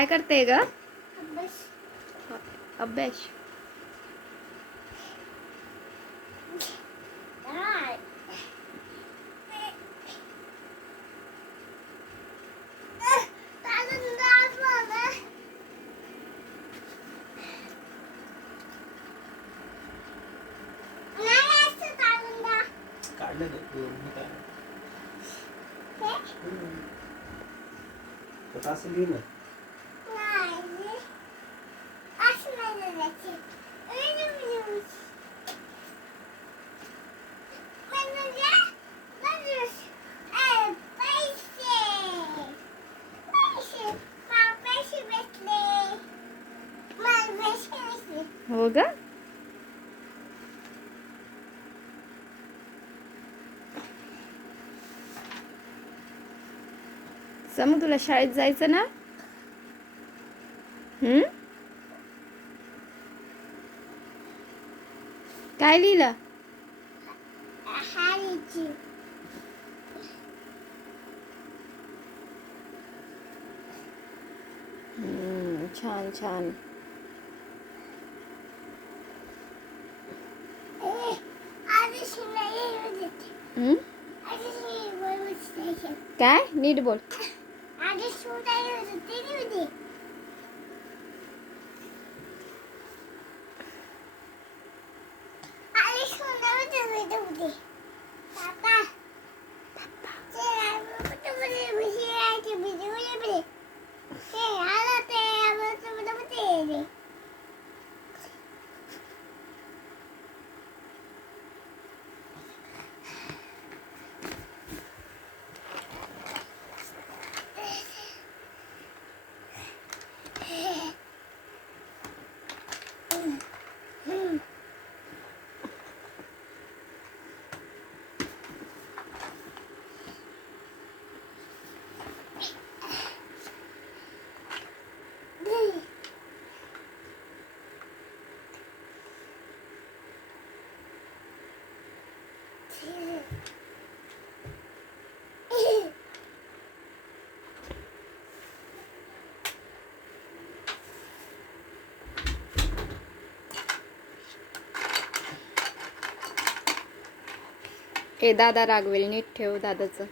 काय करते ग? अभ्यास. अभ्यास. काय? चालून जात मला. नाही असं चालून जा. काढलं रे दोन काय तर असं लिहिलं नाही. असं नाही करायचं. हो ग. समू तुला शाळेत जायचं ना? काय लिहिलं? छान छान. काय नीट बोल. ए दादा रागवेल, नीट ठेव दादाचं.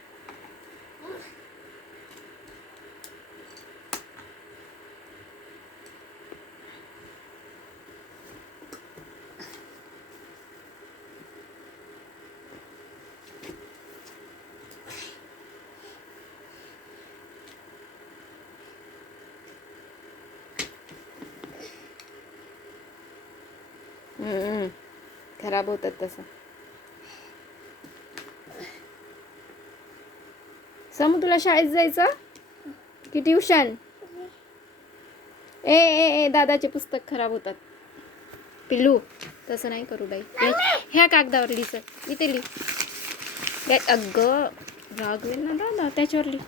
खराब होतात तसं. समू तुला शाळेत जायचं की ट्युशन? ए ए ए दादाचे पुस्तक खराब होतात. पिल्लू तसं नाही करू बाई. ह्या कागदावर लिहिचं, इथे लिह. अगं रागवेल ना दादा, त्याच्यावर लिह.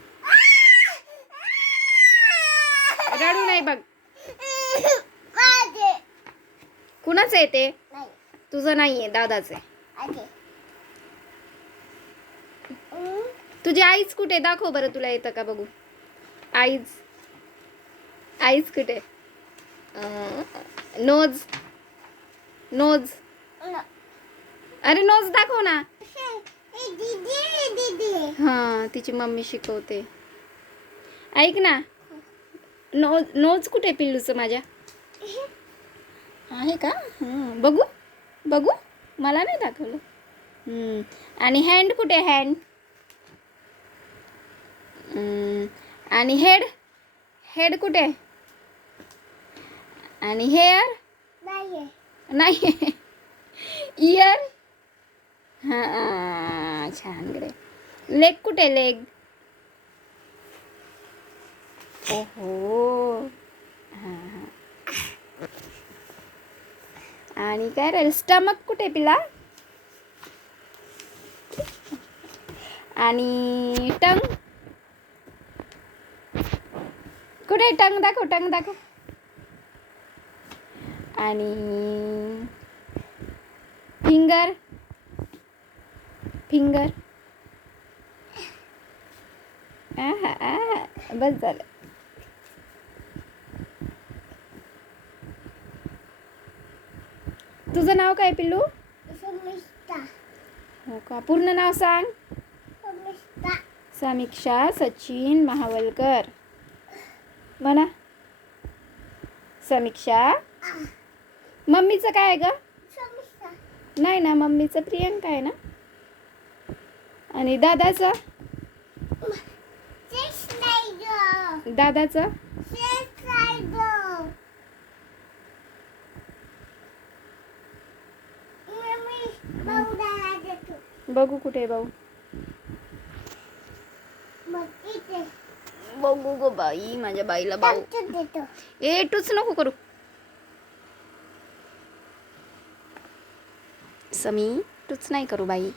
रडू नाही बघ. कुणाचं आहे ते? तुझं नाहीये, दादाचं आहे. तुझी आईच कुठे? दाखव बरं, तुला येतं का बघू. आईज आईज कुठे? Nose nose. अरे नोज दाखव ना. हा तिची मम्मी शिकवते. ऐक ना, नोज नोज कुठे पिल्लूचं माझ्या? आहे का? बघू बघू, मला नाही दाखवलं. आणि हँड कुठे? हँड. आणि हेड हेड कुठे? आणि हेअर नाही. इयर. हा छान कडे. लेग कुठे? लेग. ओहो. हां. आणि काय राहील? स्टमक कुठे पिला? आणि टंग कुठे? टंग दाखव, टंग दाखव. आणि फिंगर फिंगर. बस झालं. तुझं नाव काय पिल्लू? समिष्टा. हो का, पूर्ण नाव सांग. समिष्टा. समीक्षा सचिन महावलकर. म्हणा. समीक्षा. मम्मीचं काय आहे ग? समिष्टा. नाही ना, मम्मीचं प्रियंका आहे ना. आणि दादाचं? तेच नाही गं. दादाचं? तेच नाही गं. मम्मी भाऊ दादा देतो. बघू कुठे आहे भाऊ. बघ इथे. बघू गो बाई, माझ्या बाईला भाऊ. टच देतो. ए टूच नको करू. समी टूच नाही करू बाई.